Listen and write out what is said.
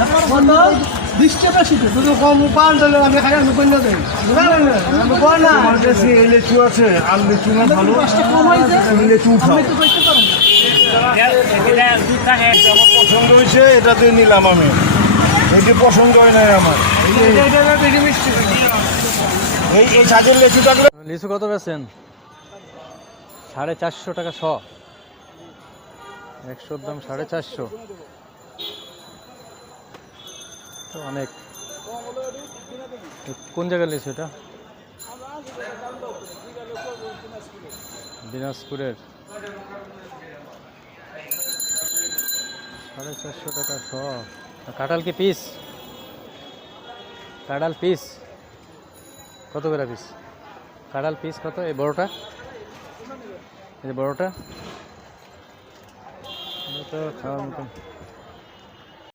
20 টাকা শিখে শুধু কম পান তাহলে আমি খাই আমি কন্যা দেই আমি কই না আমার কাছে এই লিচু আছে আর লিচু না ভালো কম হইছে লিচু উঠাও আমি তো কইতে পারবো আমার পছন্দ হয়েছে এটা দিয়ে নিলাম আমি এটি পছন্দ হয় নাই আমার এই সাজের লিচুটাকে লিচু কত বেচেন? 450 টাকা শ। 100 দাম 450। তো অনেক। কোন জায়গার লিচু এটা? দিনাজপুরের। 450 টাকা শ। কাঁঠাল কি পিস? কাঁঠাল পিস কত করে পিস? কাঁঠাল পিস কত? এই বড়টা, এই বড়টা এটা খাওয়ার মতন।